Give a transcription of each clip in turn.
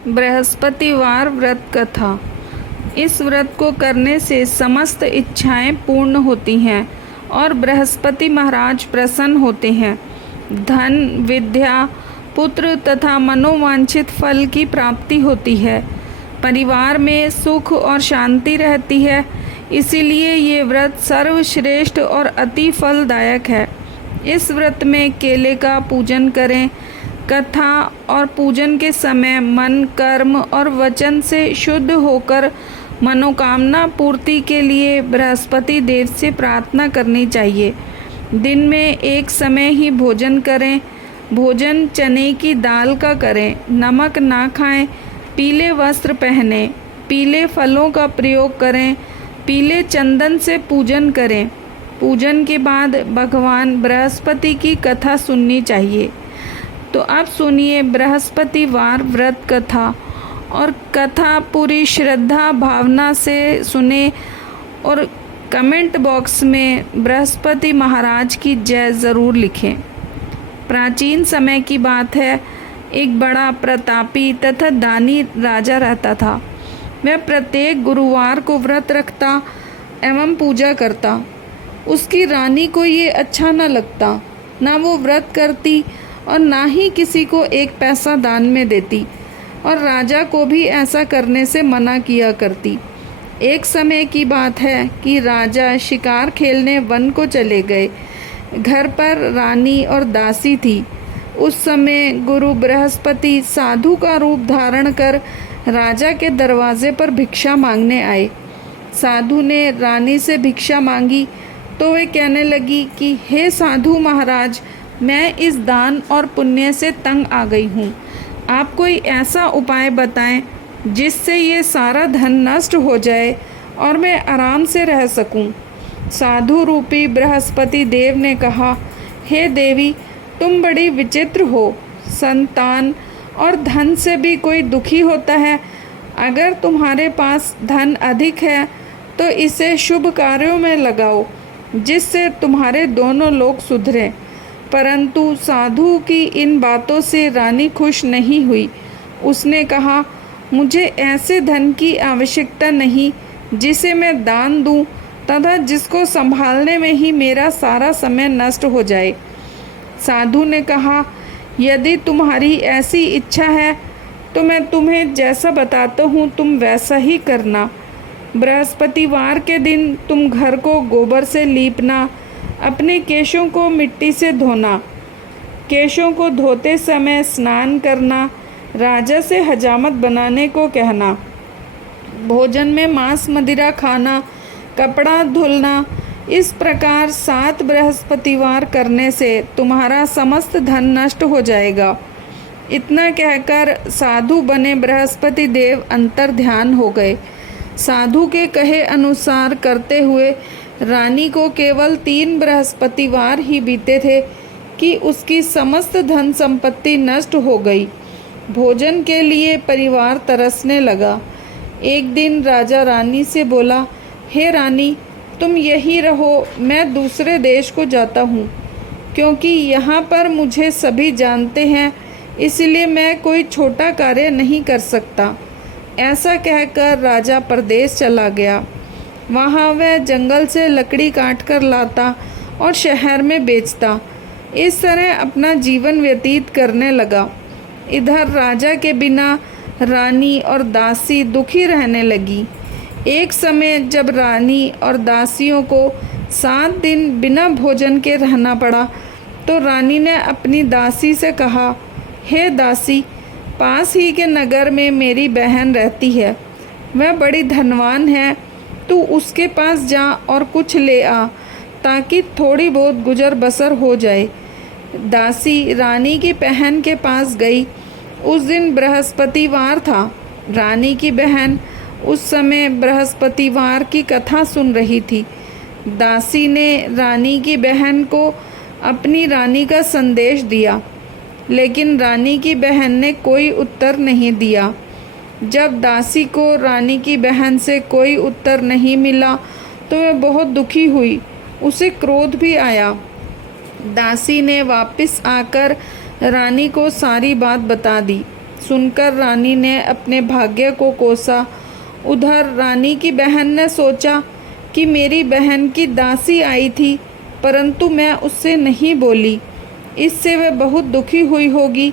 बृहस्पतिवार व्रत कथा। इस व्रत को करने से समस्त इच्छाएं पूर्ण होती हैं और बृहस्पति महाराज प्रसन्न होते हैं। धन, विद्या, पुत्र तथा मनोवांछित फल की प्राप्ति होती है। परिवार में सुख और शांति रहती है। इसीलिए ये व्रत सर्वश्रेष्ठ और अति फलदायक है। इस व्रत में केले का पूजन करें। कथा और पूजन के समय मन, कर्म और वचन से शुद्ध होकर मनोकामना पूर्ति के लिए बृहस्पति देव से प्रार्थना करनी चाहिए। दिन में एक समय ही भोजन करें। भोजन चने की दाल का करें। नमक ना खाएं। पीले वस्त्र पहनें। पीले फलों का प्रयोग करें। पीले चंदन से पूजन करें। पूजन के बाद भगवान बृहस्पति की कथा सुननी चाहिए। तो आप सुनिए बृहस्पतिवार व्रत कथा, और कथा पूरी श्रद्धा भावना से सुने और कमेंट बॉक्स में बृहस्पति महाराज की जय ज़रूर लिखें। प्राचीन समय की बात है, एक बड़ा प्रतापी तथा दानी राजा रहता था। वह प्रत्येक गुरुवार को व्रत रखता एवं पूजा करता। उसकी रानी को ये अच्छा न लगता। ना वो व्रत करती और ना ही किसी को एक पैसा दान में देती, और राजा को भी ऐसा करने से मना किया करती। एक समय की बात है कि राजा शिकार खेलने वन को चले गए। घर पर रानी और दासी थी। उस समय गुरु बृहस्पति साधु का रूप धारण कर राजा के दरवाजे पर भिक्षा मांगने आए। साधु ने रानी से भिक्षा मांगी तो वे कहने लगी कि हे साधु महाराज, मैं इस दान और पुण्य से तंग आ गई हूँ। आप कोई ऐसा उपाय बताएं जिससे ये सारा धन नष्ट हो जाए और मैं आराम से रह सकूं। साधु रूपी बृहस्पति देव ने कहा, हे देवी, तुम बड़ी विचित्र हो। संतान और धन से भी कोई दुखी होता है। अगर तुम्हारे पास धन अधिक है तो इसे शुभ कार्यों में लगाओ, जिससे तुम्हारे दोनों लोग सुधरें। परंतु साधु की इन बातों से रानी खुश नहीं हुई। उसने कहा, मुझे ऐसे धन की आवश्यकता नहीं जिसे मैं दान दूं तथा जिसको संभालने में ही मेरा सारा समय नष्ट हो जाए। साधु ने कहा, यदि तुम्हारी ऐसी इच्छा है तो मैं तुम्हें जैसा बताता हूँ तुम वैसा ही करना। बृहस्पतिवार के दिन तुम घर को गोबर से लीपना। अपने केशों को मिट्टी से धोना। केशों को धोते समय स्नान करना। राजा से हजामत बनाने को कहना। भोजन में मांस मदिरा खाना। कपड़ा धुलना। इस प्रकार 7 बृहस्पतिवार करने से तुम्हारा समस्त धन नष्ट हो जाएगा। इतना कहकर साधु बने बृहस्पति देव अंतर ध्यान हो गए। साधु के कहे अनुसार करते हुए रानी को केवल 3 बृहस्पतिवार ही बीते थे कि उसकी समस्त धन संपत्ति नष्ट हो गई। भोजन के लिए परिवार तरसने लगा। एक दिन राजा रानी से बोला, हे रानी, तुम यहीं रहो, मैं दूसरे देश को जाता हूँ, क्योंकि यहाँ पर मुझे सभी जानते हैं, इसलिए मैं कोई छोटा कार्य नहीं कर सकता। ऐसा कहकर राजा परदेश चला गया। वहाँ वह जंगल से लकड़ी काट कर लाता और शहर में बेचता। इस तरह अपना जीवन व्यतीत करने लगा। इधर राजा के बिना रानी और दासी दुखी रहने लगी। एक समय जब रानी और दासियों को 7 दिन बिना भोजन के रहना पड़ा तो रानी ने अपनी दासी से कहा, हे दासी, पास ही के नगर में मेरी बहन रहती है। वह बड़ी धनवान है। तू उसके पास जा और कुछ ले आ, ताकि थोड़ी बहुत गुजर बसर हो जाए। दासी रानी की बहन के पास गई। उस दिन बृहस्पतिवार था। रानी की बहन उस समय बृहस्पतिवार की कथा सुन रही थी। दासी ने रानी की बहन को अपनी रानी का संदेश दिया, लेकिन रानी की बहन ने कोई उत्तर नहीं दिया। जब दासी को रानी की बहन से कोई उत्तर नहीं मिला तो वह बहुत दुखी हुई। उसे क्रोध भी आया। दासी ने वापस आकर रानी को सारी बात बता दी। सुनकर रानी ने अपने भाग्य को कोसा। उधर रानी की बहन ने सोचा कि मेरी बहन की दासी आई थी, परंतु मैं उससे नहीं बोली, इससे वह बहुत दुखी हुई होगी।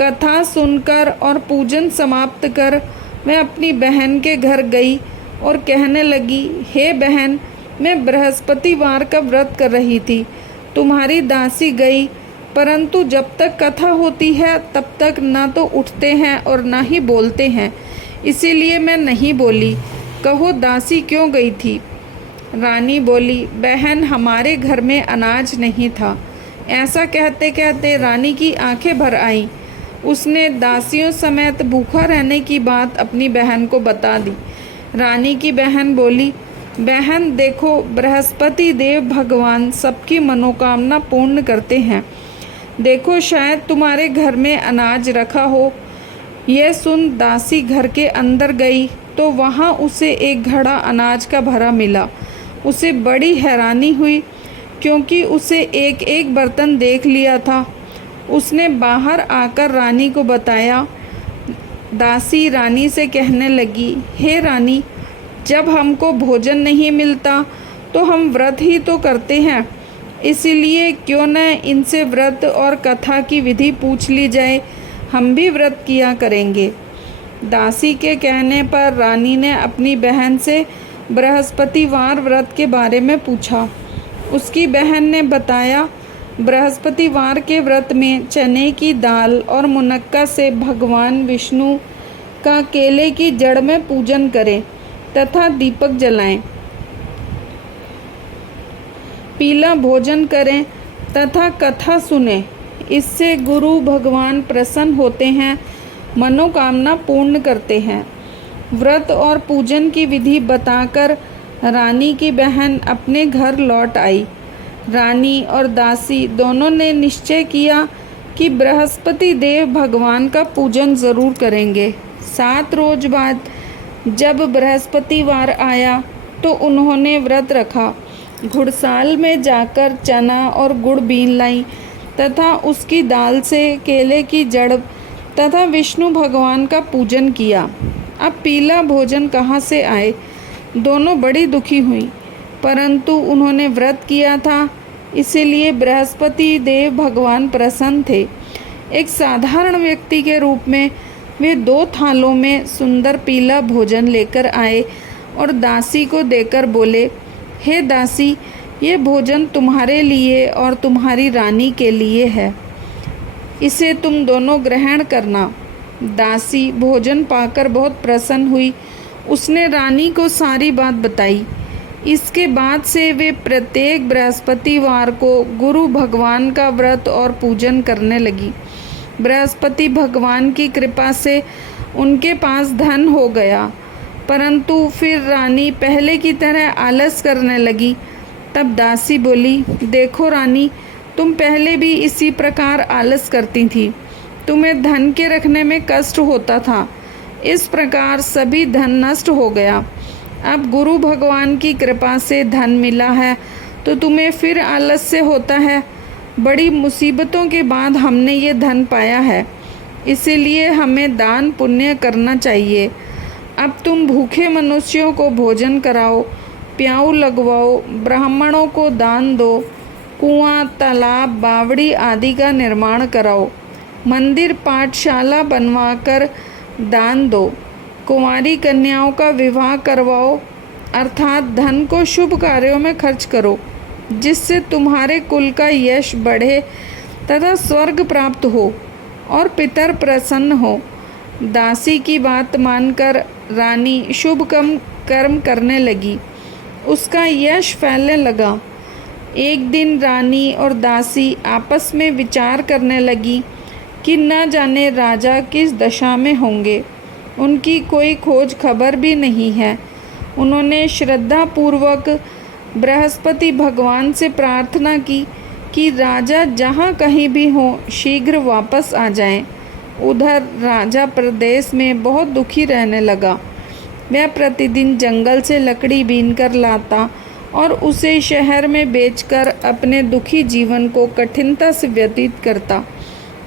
कथा सुनकर और पूजन समाप्त कर मैं अपनी बहन के घर गई और कहने लगी, हे बहन, मैं बृहस्पतिवार का व्रत कर रही थी, तुम्हारी दासी गई, परंतु जब तक कथा होती है तब तक ना तो उठते हैं और ना ही बोलते हैं, इसीलिए मैं नहीं बोली। कहो दासी क्यों गई थी? रानी बोली, बहन, हमारे घर में अनाज नहीं था। ऐसा कहते कहते रानी की आंखें भर आईं। उसने दासियों समेत भूखा रहने की बात अपनी बहन को बता दी। रानी की बहन बोली, बहन देखो, बृहस्पति देव भगवान सबकी मनोकामना पूर्ण करते हैं। देखो, शायद तुम्हारे घर में अनाज रखा हो। यह सुन दासी घर के अंदर गई तो वहाँ उसे एक घड़ा अनाज का भरा मिला। उसे बड़ी हैरानी हुई, क्योंकि उसे एक एक बर्तन देख लिया था। उसने बाहर आकर रानी को बताया। दासी रानी से कहने लगी, हे रानी, जब हमको भोजन नहीं मिलता तो हम व्रत ही तो करते हैं, इसीलिए क्यों न इनसे व्रत और कथा की विधि पूछ ली जाए, हम भी व्रत किया करेंगे। दासी के कहने पर रानी ने अपनी बहन से बृहस्पतिवार व्रत के बारे में पूछा। उसकी बहन ने बताया, बृहस्पतिवार के व्रत में चने की दाल और मुनक्का से भगवान विष्णु का केले की जड़ में पूजन करें तथा दीपक जलाएं, पीला भोजन करें तथा कथा सुने। इससे गुरु भगवान प्रसन्न होते हैं, मनोकामना पूर्ण करते हैं। व्रत और पूजन की विधि बताकर रानी की बहन अपने घर लौट आई। रानी और दासी दोनों ने निश्चय किया कि बृहस्पति देव भगवान का पूजन जरूर करेंगे। 7 रोज बाद जब बृहस्पतिवार आया तो उन्होंने व्रत रखा। घुड़साल में जाकर चना और गुड़ बीन लाई तथा उसकी दाल से केले की जड़ तथा विष्णु भगवान का पूजन किया। अब पीला भोजन कहाँ से आए? दोनों बड़ी दुखी हुई, परंतु उन्होंने व्रत किया था, इसीलिए बृहस्पति देव भगवान प्रसन्न थे। एक साधारण व्यक्ति के रूप में वे 2 थालों में सुंदर पीला भोजन लेकर आए और दासी को देकर बोले, हे दासी, ये भोजन तुम्हारे लिए और तुम्हारी रानी के लिए है, इसे तुम दोनों ग्रहण करना। दासी भोजन पाकर बहुत प्रसन्न हुई। उसने रानी को सारी बात बताई। इसके बाद से वे प्रत्येक बृहस्पतिवार को गुरु भगवान का व्रत और पूजन करने लगी। बृहस्पति भगवान की कृपा से उनके पास धन हो गया, परंतु फिर रानी पहले की तरह आलस करने लगी। तब दासी बोली, देखो रानी, तुम पहले भी इसी प्रकार आलस करती थी, तुम्हें धन के रखने में कष्ट होता था, इस प्रकार सभी धन नष्ट हो गया। अब गुरु भगवान की कृपा से धन मिला है तो तुम्हें फिर आलस्य होता है। बड़ी मुसीबतों के बाद हमने ये धन पाया है, इसीलिए हमें दान पुण्य करना चाहिए। अब तुम भूखे मनुष्यों को भोजन कराओ, प्याऊ लगवाओ, ब्राह्मणों को दान दो, कुआं, तालाब, बावड़ी आदि का निर्माण कराओ, मंदिर पाठशाला बनवाकर दान दो, कुंवारी कन्याओं का विवाह करवाओ, अर्थात धन को शुभ कार्यों में खर्च करो, जिससे तुम्हारे कुल का यश बढ़े तथा स्वर्ग प्राप्त हो और पितर प्रसन्न हो। दासी की बात मानकर रानी शुभ कर्म करने लगी। उसका यश फैलने लगा। एक दिन रानी और दासी आपस में विचार करने लगी कि न जाने राजा किस दशा में होंगे, उनकी कोई खोज खबर भी नहीं है। उन्होंने श्रद्धा पूर्वक बृहस्पति भगवान से प्रार्थना की कि राजा जहाँ कहीं भी हो शीघ्र वापस आ जाएं। उधर राजा प्रदेश में बहुत दुखी रहने लगा। वह प्रतिदिन जंगल से लकड़ी बीनकर लाता और उसे शहर में बेचकर अपने दुखी जीवन को कठिनता से व्यतीत करता।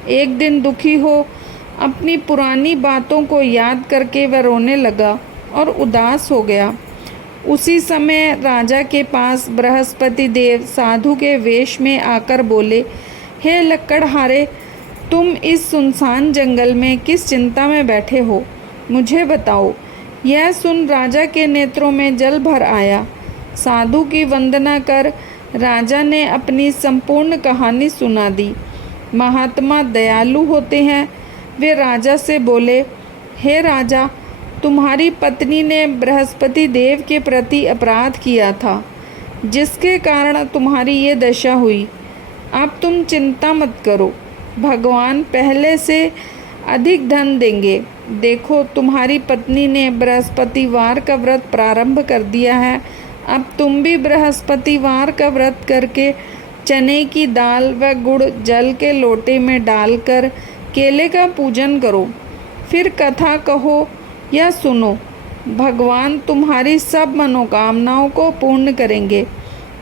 एक दिन दुखी हो अपनी पुरानी बातों को याद करके वह रोने लगा और उदास हो गया। उसी समय राजा के पास बृहस्पति देव साधु के वेश में आकर बोले, हे लकड़हारे, तुम इस सुनसान जंगल में किस चिंता में बैठे हो, मुझे बताओ। यह सुन राजा के नेत्रों में जल भर आया। साधु की वंदना कर राजा ने अपनी संपूर्ण कहानी सुना दी। महात्मा दयालु होते हैं। वे राजा से बोले, हे राजा, तुम्हारी पत्नी ने बृहस्पति देव के प्रति अपराध किया था, जिसके कारण तुम्हारी ये दशा हुई। अब तुम चिंता मत करो, भगवान पहले से अधिक धन देंगे। देखो, तुम्हारी पत्नी ने बृहस्पतिवार का व्रत प्रारंभ कर दिया है। अब तुम भी बृहस्पतिवार का व्रत करके चने की दाल व गुड़ जल के लोटे में डालकर केले का पूजन करो। फिर कथा कहो या सुनो, भगवान तुम्हारी सब मनोकामनाओं को पूर्ण करेंगे।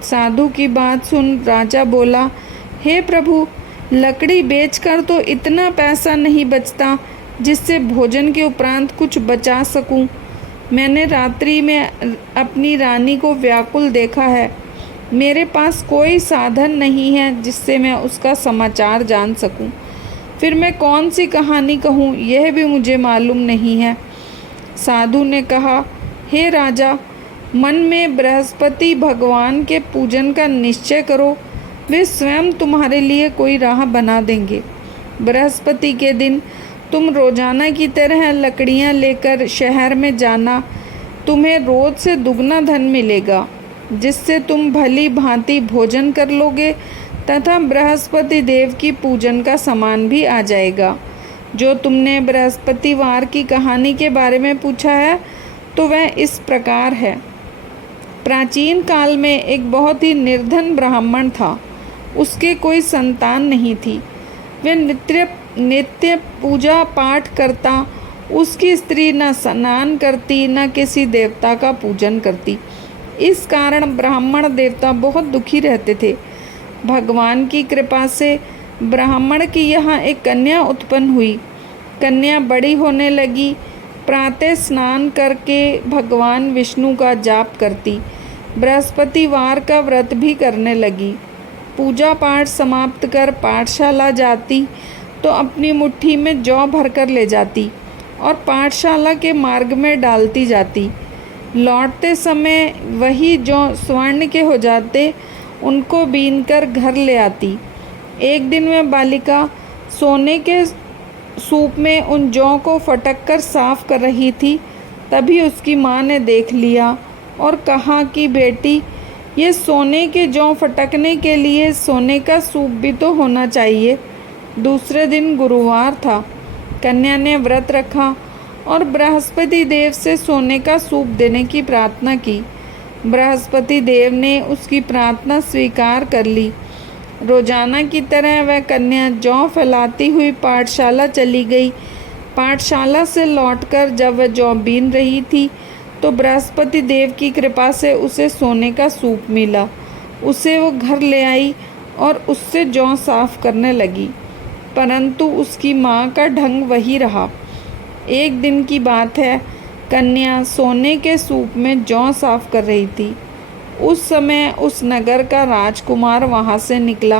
साधु की बात सुन राजा बोला, हे प्रभु, लकड़ी बेचकर तो इतना पैसा नहीं बचता जिससे भोजन के उपरांत कुछ बचा सकूं। मैंने रात्रि में अपनी रानी को व्याकुल देखा है। मेरे पास कोई साधन नहीं है जिससे मैं उसका समाचार जान सकूं। फिर मैं कौन सी कहानी कहूं, यह भी मुझे मालूम नहीं है। साधु ने कहा, हे राजा, मन में बृहस्पति भगवान के पूजन का निश्चय करो। वे स्वयं तुम्हारे लिए कोई राह बना देंगे। बृहस्पति के दिन तुम रोजाना की तरह लकड़ियां लेकर शहर में जाना। तुम्हें रोज से दुगना धन मिलेगा, जिससे तुम भली भांति भोजन कर लोगे तथा बृहस्पति देव की पूजन का सामान भी आ जाएगा। जो तुमने बृहस्पतिवार की कहानी के बारे में पूछा है, तो वह इस प्रकार है। प्राचीन काल में एक बहुत ही निर्धन ब्राह्मण था। उसके कोई संतान नहीं थी। वह नित्य पूजा पाठ करता। उसकी स्त्री न स्नान करती, न किसी देवता का पूजन करती। इस कारण ब्राह्मण देवता बहुत दुखी रहते थे। भगवान की कृपा से ब्राह्मण की यहाँ एक कन्या उत्पन्न हुई। कन्या बड़ी होने लगी। प्रातः स्नान करके भगवान विष्णु का जाप करती। बृहस्पतिवार का व्रत भी करने लगी। पूजा पाठ समाप्त कर पाठशाला जाती तो अपनी मुट्ठी में जौ भरकर ले जाती और पाठशाला के मार्ग में डालती जाती। लौटते समय वही जौ स्वर्ण के हो जाते, उनको बीनकर घर ले आती। एक दिन वह बालिका सोने के सूप में उन जौ को फटक कर साफ कर रही थी। तभी उसकी माँ ने देख लिया और कहा कि बेटी, ये सोने के जौ फटकने के लिए सोने का सूप भी तो होना चाहिए। दूसरे दिन गुरुवार था। कन्या ने व्रत रखा और बृहस्पति देव से सोने का सूप देने की प्रार्थना की। बृहस्पति देव ने उसकी प्रार्थना स्वीकार कर ली। रोजाना की तरह वह कन्या जौ फैलाती हुई पाठशाला चली गई। पाठशाला से लौटकर जब वह जौ बीन रही थी तो बृहस्पति देव की कृपा से उसे सोने का सूप मिला। उसे वो घर ले आई और उससे जौ साफ करने लगी, परंतु उसकी माँ का ढंग वही रहा। एक दिन की बात है, कन्या सोने के सूप में जौ साफ कर रही थी। उस समय उस नगर का राजकुमार वहाँ से निकला।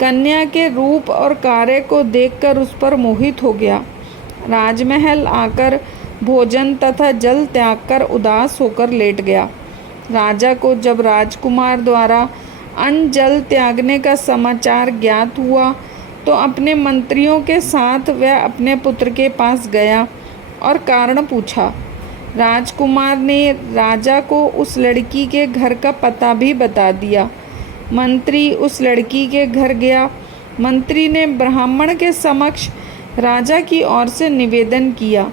कन्या के रूप और कार्य को देखकर उस पर मोहित हो गया। राजमहल आकर भोजन तथा जल त्याग कर उदास होकर लेट गया। राजा को जब राजकुमार द्वारा अन्न जल त्यागने का समाचार ज्ञात हुआ तो अपने मंत्रियों के साथ वह अपने पुत्र के पास गया और कारण पूछा। राजकुमार ने राजा को उस लड़की के घर का पता भी बता दिया। मंत्री उस लड़की के घर गया। मंत्री ने ब्राह्मण के समक्ष राजा की ओर से निवेदन किया।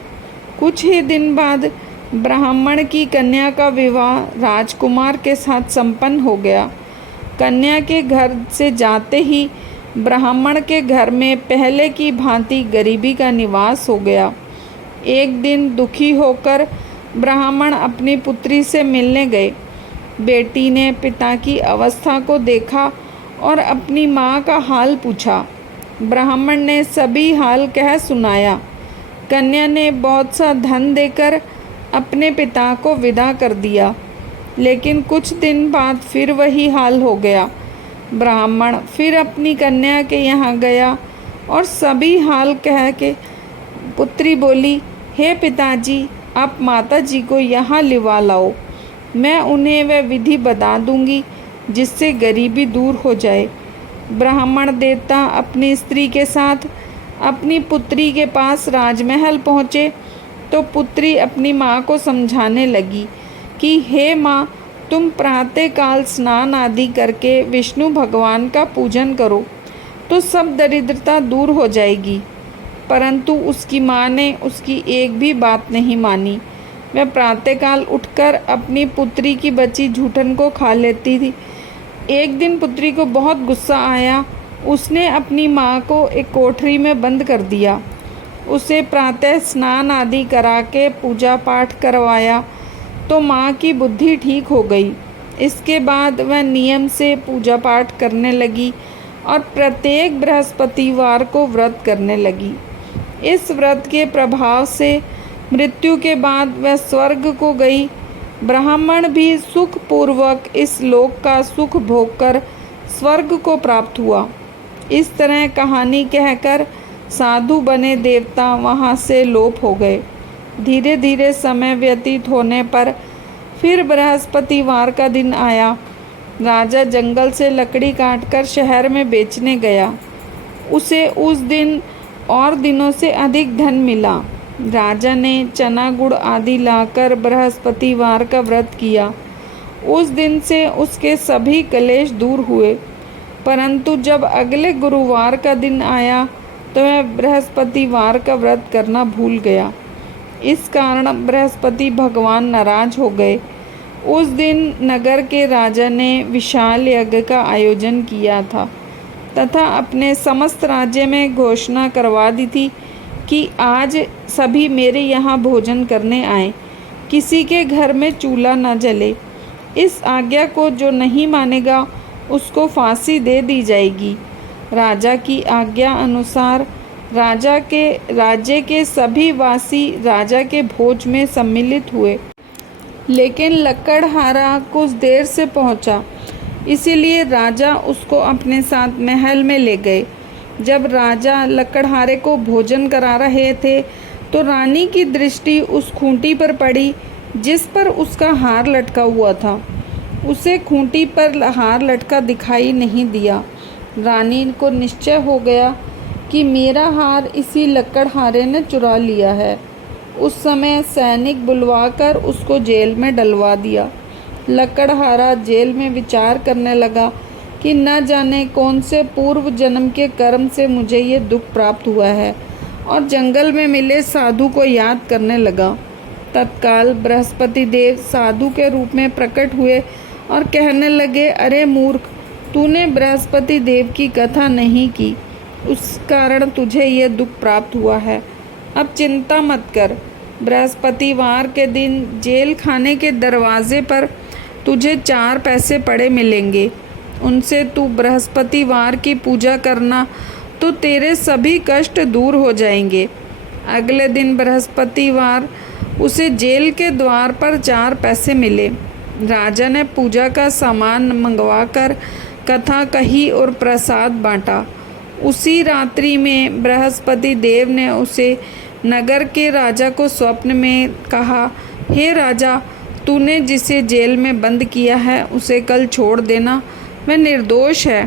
कुछ ही दिन बाद ब्राह्मण की कन्या का विवाह राजकुमार के साथ संपन्न हो गया। कन्या के घर से जाते ही ब्राह्मण के घर में पहले की भांति गरीबी का निवास हो गया। एक दिन दुखी होकर ब्राह्मण अपनी पुत्री से मिलने गए। बेटी ने पिता की अवस्था को देखा और अपनी माँ का हाल पूछा। ब्राह्मण ने सभी हाल कह सुनाया। कन्या ने बहुत सा धन देकर अपने पिता को विदा कर दिया, लेकिन कुछ दिन बाद फिर वही हाल हो गया। ब्राह्मण फिर अपनी कन्या के यहाँ गया और सभी हाल कह के पुत्री बोली, हे पिताजी, आप माता जी को यहाँ लिवा लाओ। मैं उन्हें वह विधि बता दूंगी जिससे गरीबी दूर हो जाए। ब्राह्मण देवता अपनी स्त्री के साथ अपनी पुत्री के पास राजमहल पहुँचे तो पुत्री अपनी माँ को समझाने लगी कि हे माँ, तुम प्रातःकाल स्नान आदि करके विष्णु भगवान का पूजन करो तो सब दरिद्रता दूर हो जाएगी। परंतु उसकी माँ ने उसकी एक भी बात नहीं मानी। वह प्रातःकाल उठकर अपनी पुत्री की बची जूठन को खा लेती थी। एक दिन पुत्री को बहुत गुस्सा आया। उसने अपनी माँ को एक कोठरी में बंद कर दिया। उसे प्रातः स्नान आदि करा के पूजा पाठ करवाया तो माँ की बुद्धि ठीक हो गई। इसके बाद वह नियम से पूजा पाठ करने लगी और प्रत्येक बृहस्पतिवार को व्रत करने लगी। इस व्रत के प्रभाव से मृत्यु के बाद वह स्वर्ग को गई। ब्राह्मण भी सुखपूर्वक इस लोक का सुख भोगकर स्वर्ग को प्राप्त हुआ। इस तरह कहानी कहकर साधु बने देवता वहाँ से लोप हो गए। धीरे धीरे समय व्यतीत होने पर फिर बृहस्पतिवार का दिन आया। राजा जंगल से लकड़ी काटकर शहर में बेचने गया। उसे उस दिन और दिनों से अधिक धन मिला। राजा ने चना गुड़ आदि लाकर बृहस्पतिवार का व्रत किया। उस दिन से उसके सभी क्लेश दूर हुए। परंतु जब अगले गुरुवार का दिन आया तो वह बृहस्पतिवार का व्रत करना भूल गया। इस कारण बृहस्पति भगवान नाराज हो गए। उस दिन नगर के राजा ने विशाल यज्ञ का आयोजन किया था तथा अपने समस्त राज्य में घोषणा करवा दी थी कि आज सभी मेरे यहाँ भोजन करने आए, किसी के घर में चूल्हा न जले। इस आज्ञा को जो नहीं मानेगा उसको फांसी दे दी जाएगी। राजा की आज्ञा अनुसार राज्य के सभी वासी राजा के भोज में सम्मिलित हुए, लेकिन लकड़हारा कुछ देर से पहुंचा, इसीलिए राजा उसको अपने साथ महल में ले गए। जब राजा लकड़हारे को भोजन करा रहे थे तो रानी की दृष्टि उस खूंटी पर पड़ी जिस पर उसका हार लटका हुआ था। उसे खूंटी पर हार लटका दिखाई नहीं दिया। रानी को निश्चय हो गया कि मेरा हार इसी लकड़हारे ने चुरा लिया है। उस समय सैनिक बुलवाकर उसको जेल में डलवा दिया। लकड़हारा जेल में विचार करने लगा कि न जाने कौन से पूर्व जन्म के कर्म से मुझे ये दुख प्राप्त हुआ है, और जंगल में मिले साधु को याद करने लगा। तत्काल बृहस्पति देव साधु के रूप में प्रकट हुए और कहने लगे, अरे मूर्ख, तूने बृहस्पति देव की कथा नहीं की, उस कारण तुझे ये दुख प्राप्त हुआ है। अब चिंता मत कर। बृहस्पतिवार के दिन जेल खाने के दरवाजे पर तुझे 4 पैसे पड़े मिलेंगे। उनसे तू बृहस्पतिवार की पूजा करना तो तेरे सभी कष्ट दूर हो जाएंगे। अगले दिन बृहस्पतिवार उसे जेल के द्वार पर 4 पैसे मिले। राजा ने पूजा का सामान मंगवाकर कथा कही और प्रसाद बांटा। उसी रात्रि में बृहस्पति देव ने उसे नगर के राजा को स्वप्न में कहा, हे राजा, तूने जिसे जेल में बंद किया है उसे कल छोड़ देना, वह निर्दोष है।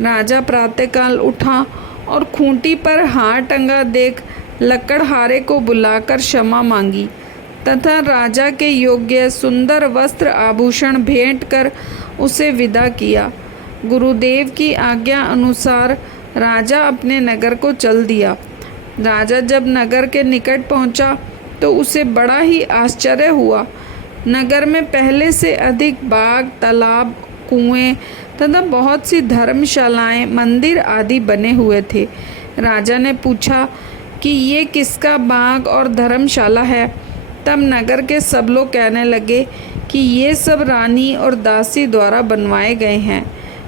राजा प्रातःकाल उठा और खूंटी पर हार टंगा देख लकड़हारे को बुलाकर क्षमा मांगी तथा राजा के योग्य सुंदर वस्त्र आभूषण भेंट कर उसे विदा किया। गुरुदेव की आज्ञा अनुसार राजा अपने नगर को चल दिया। राजा जब नगर के निकट पहुंचा तो उसे बड़ा ही आश्चर्य हुआ। नगर में पहले से अधिक बाग, तालाब, कुएं तथा बहुत सी धर्मशालाएं, मंदिर आदि बने हुए थे। राजा ने पूछा कि ये किसका बाग और धर्मशाला है? तब नगर के सब लोग कहने लगे कि ये सब रानी और दासी द्वारा बनवाए गए हैं।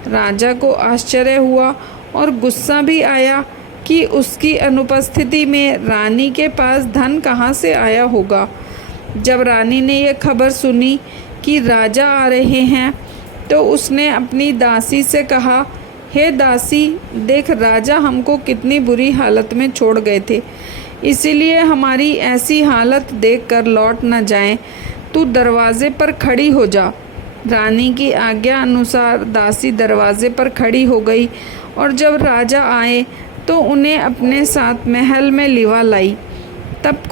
राजा को आश्चर्य हुआ और गुस्सा भी आया कि उसकी अनुपस्थिति में रानी के पास धन कहाँ से आया होगा। जब रानी ने यह खबर सुनी कि राजा आ रहे हैं तो उसने अपनी दासी से कहा, हे दासी, देख राजा हमको कितनी बुरी हालत में छोड़ गए थे, इसीलिए हमारी ऐसी हालत देखकर लौट न जाएं। तू दरवाजे पर खड़ी हो जा। रानी की आज्ञा अनुसार दासी दरवाजे पर खड़ी हो गई और जब राजा आए तो उन्हें अपने साथ महल में लिवा लाई। तब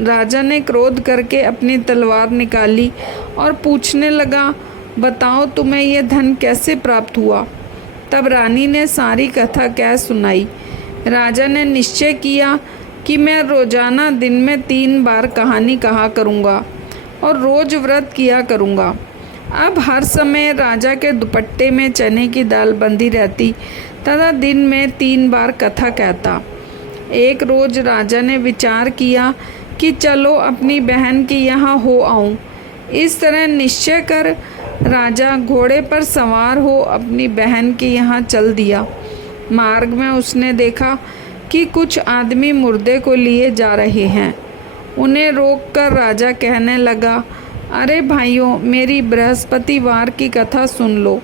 राजा ने क्रोध करके अपनी तलवार निकाली और पूछने लगा, बताओ तुम्हें यह धन कैसे प्राप्त हुआ। तब रानी ने सारी कथा कह सुनाई। राजा ने निश्चय किया कि मैं रोजाना दिन में 3 बार कहानी कहा करूँगा और रोज व्रत किया करूँगा। अब हर समय राजा के दुपट्टे में चने की दाल बंधी रहती तथा दिन में 3 बार कथा कहता। एक रोज राजा ने विचार किया कि चलो अपनी बहन के यहाँ हो आऊँ। इस तरह निश्चय कर राजा घोड़े पर सवार हो अपनी बहन के यहाँ चल दिया। मार्ग में उसने देखा कि कुछ आदमी मुर्दे को लिए जा रहे हैं। उन्हें रोककर राजा कहने लगा, अरे भाइयों, मेरी बृहस्पतिवार की कथा सुन लो।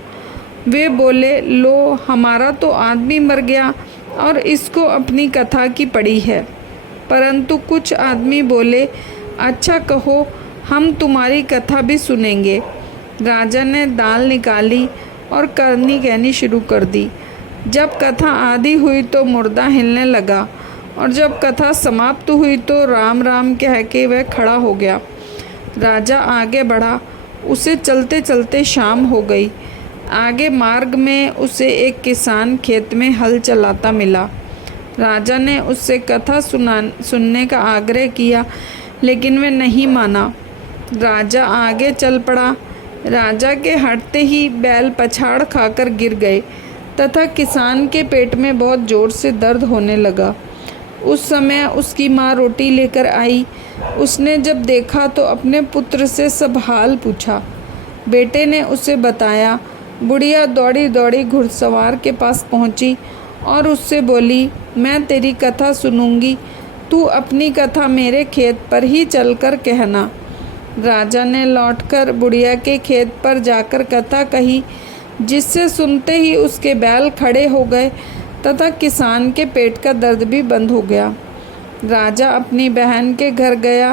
वे बोले, लो, हमारा तो आदमी मर गया और इसको अपनी कथा की पड़ी है। परंतु कुछ आदमी बोले, अच्छा कहो, हम तुम्हारी कथा भी सुनेंगे। राजा ने दाल निकाली और करनी कहनी शुरू कर दी। जब कथा आधी हुई तो मुर्दा हिलने लगा और जब कथा समाप्त हुई तो राम राम कह के वह खड़ा हो गया। राजा आगे बढ़ा। उसे चलते चलते शाम हो गई। आगे मार्ग में उसे एक किसान खेत में हल चलाता मिला। राजा ने उससे कथा सुनने का आग्रह किया, लेकिन वह नहीं माना। राजा आगे चल पड़ा। राजा के हटते ही बैल पछाड़ खाकर गिर गए तथा किसान के पेट में बहुत ज़ोर से दर्द होने लगा। उस समय उसकी माँ रोटी लेकर आई। उसने जब देखा तो अपने पुत्र से सब हाल पूछा। बेटे ने उसे बताया। बुढ़िया दौड़ी दौड़ी घुड़सवार के पास पहुंची और उससे बोली, मैं तेरी कथा सुनूंगी, तू अपनी कथा मेरे खेत पर ही चलकर कहना। राजा ने लौटकर बुढ़िया के खेत पर जाकर कथा कही, जिससे सुनते ही उसके बैल खड़े हो गए तथा किसान के पेट का दर्द भी बंद हो गया। राजा अपनी बहन के घर गया।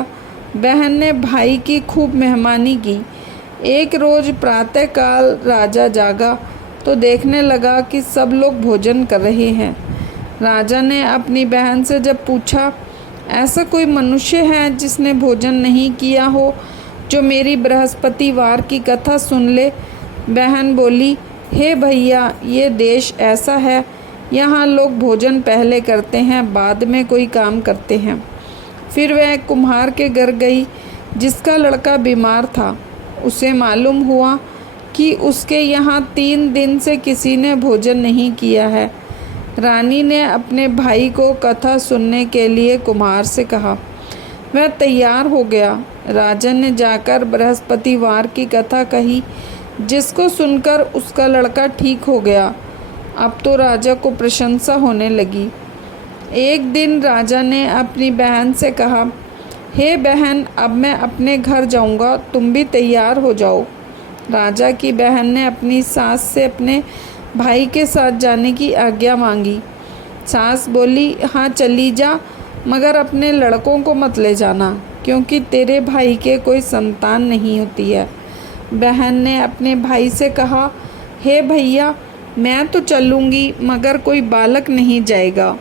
बहन ने भाई की खूब मेहमानी की। एक रोज प्रातःकाल राजा जागा तो देखने लगा कि सब लोग भोजन कर रहे हैं। राजा ने अपनी बहन से जब पूछा, ऐसा कोई मनुष्य है जिसने भोजन नहीं किया हो, जो मेरी बृहस्पतिवार की कथा सुन ले। बहन बोली, हे भैया, ये देश ऐसा है, यहाँ लोग भोजन पहले करते हैं, बाद में कोई काम करते हैं। फिर वह कुम्हार के घर गई जिसका लड़का बीमार था। उसे मालूम हुआ कि उसके यहाँ 3 दिन से किसी ने भोजन नहीं किया है। रानी ने अपने भाई को कथा सुनने के लिए कुम्हार से कहा। वह तैयार हो गया। राजा ने जाकर बृहस्पतिवार की कथा कही, जिसको सुनकर उसका लड़का ठीक हो गया। अब तो राजा को प्रशंसा होने लगी। एक दिन राजा ने अपनी बहन से कहा, हे बहन, अब मैं अपने घर जाऊंगा, तुम भी तैयार हो जाओ। राजा की बहन ने अपनी सास से अपने भाई के साथ जाने की आज्ञा मांगी। सास बोली, हाँ चली जा, मगर अपने लड़कों को मत ले जाना, क्योंकि तेरे भाई के कोई संतान नहीं होती है। बहन ने अपने भाई से कहा, हे भैया, मैं तो चलूँगी, मगर कोई बालक नहीं जाएगा।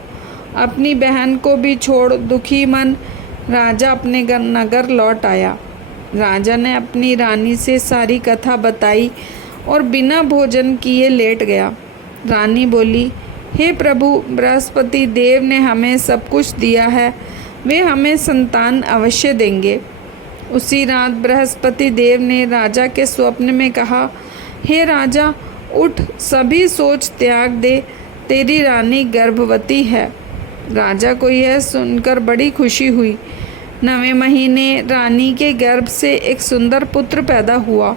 अपनी बहन को भी छोड़ दुखी मन राजा अपने नगर लौट आया। राजा ने अपनी रानी से सारी कथा बताई और बिना भोजन किए लेट गया। रानी बोली, हे प्रभु, बृहस्पति देव ने हमें सब कुछ दिया है, वे हमें संतान अवश्य देंगे। उसी रात बृहस्पति देव ने राजा के स्वप्न में कहा, हे राजा, उठ, सभी सोच त्याग दे, तेरी रानी गर्भवती है। राजा को यह सुनकर बड़ी खुशी हुई। 9वें महीने रानी के गर्भ से एक सुंदर पुत्र पैदा हुआ।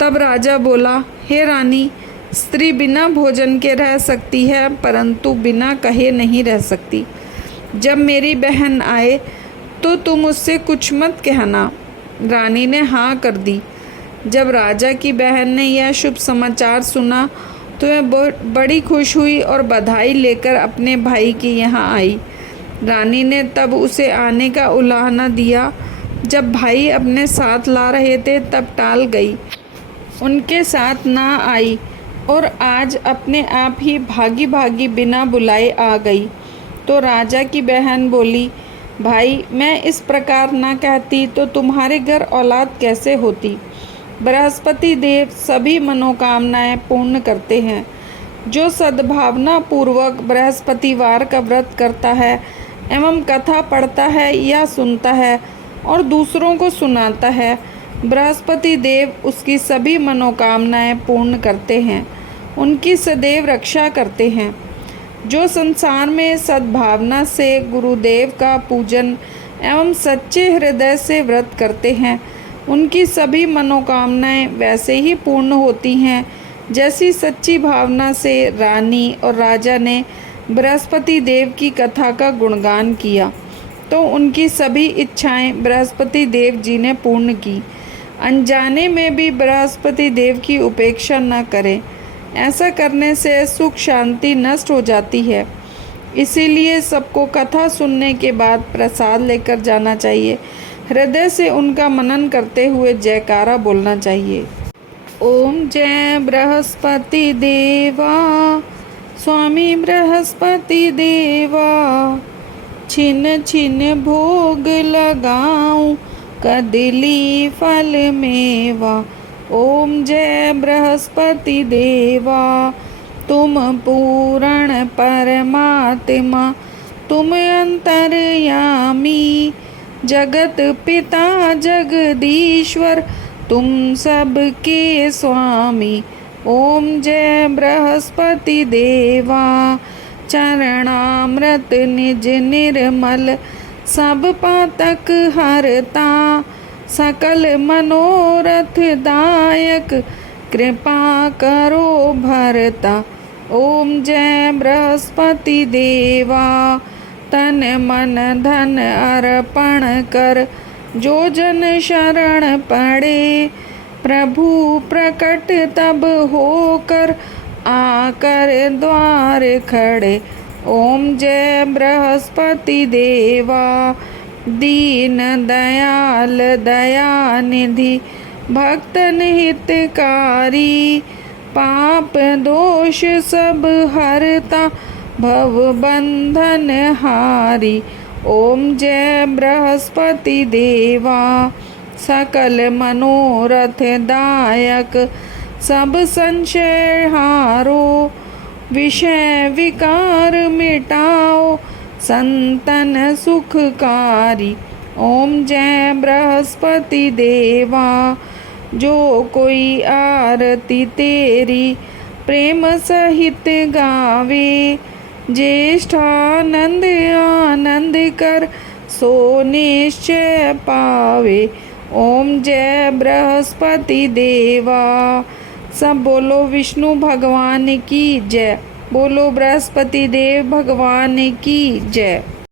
तब राजा बोला, हे रानी, स्त्री बिना भोजन के रह सकती है, परंतु बिना कहे नहीं रह सकती। जब मेरी बहन आए तो तुम उससे कुछ मत कहना। रानी ने हाँ कर दी। जब राजा की बहन ने यह शुभ समाचार सुना तो वह बड़ी खुश हुई और बधाई लेकर अपने भाई के यहाँ आई। रानी ने तब उसे आने का उलाहना दिया। जब भाई अपने साथ ला रहे थे तब टाल गई, उनके साथ ना आई और आज अपने आप ही भागी भागी बिना बुलाए आ गई। तो राजा की बहन बोली, भाई मैं इस प्रकार ना कहती तो तुम्हारे घर औलाद कैसे होती। बृहस्पति देव सभी मनोकामनाएं पूर्ण करते हैं। जो सद्भावना पूर्वक बृहस्पतिवार का व्रत करता है एवं कथा पढ़ता है या सुनता है और दूसरों को सुनाता है, बृहस्पति देव उसकी सभी मनोकामनाएं पूर्ण करते हैं, उनकी सदैव रक्षा करते हैं। जो संसार में सद्भावना से गुरुदेव का पूजन एवं सच्चे हृदय से व्रत करते हैं, उनकी सभी मनोकामनाएं वैसे ही पूर्ण होती हैं जैसी सच्ची भावना से रानी और राजा ने बृहस्पति देव की कथा का गुणगान किया तो उनकी सभी इच्छाएं बृहस्पति देव जी ने पूर्ण की। अनजाने में भी बृहस्पति देव की उपेक्षा न करें, ऐसा करने से सुख शांति नष्ट हो जाती है। इसीलिए सबको कथा सुनने के बाद प्रसाद लेकर जाना चाहिए। हृदय से उनका मनन करते हुए जयकारा बोलना चाहिए। ओम जय बृहस्पति देवा, स्वामी बृहस्पति देवा, छिन छिन भोग लगाऊं कदली फल मेवा। ओम जय बृहस्पति देवा, तुम पूर्ण परमात्मा, तुम अंतर्यामी, जगत पिता जगदीश्वर, तुम सबके स्वामी। ओम जय बृहस्पति देवा, चरणामृत निज निर्मल, सब पातक हरता, सकल मनोरथ दायक, कृपा करो भरता। ओम जय बृहस्पति देवा, तन मन धन अर्पण कर, जो जन शरण पड़े, प्रभु प्रकट तब होकर, आकर द्वार खड़े। ओम जय बृहस्पति देवा, दीन दयाल दयानिधि, भक्तन हितकारी, पाप दोष सब हरता, भव बंधन हारी। ओम जय बृहस्पति देवा, सकल मनोरथ दायक, सब संशय हारो, विषय विकार मिटाओ, संतन सुखकारी। ओम जय बृहस्पति देवा, जो कोई आरती तेरी प्रेम सहित गावे, ज्येष्ठानंद आनंद कर, सो निश्चय पावे। ओम जय बृहस्पति देवा। सब बोलो विष्णु भगवान की जय, बोलो बृहस्पति देव भगवान की जय।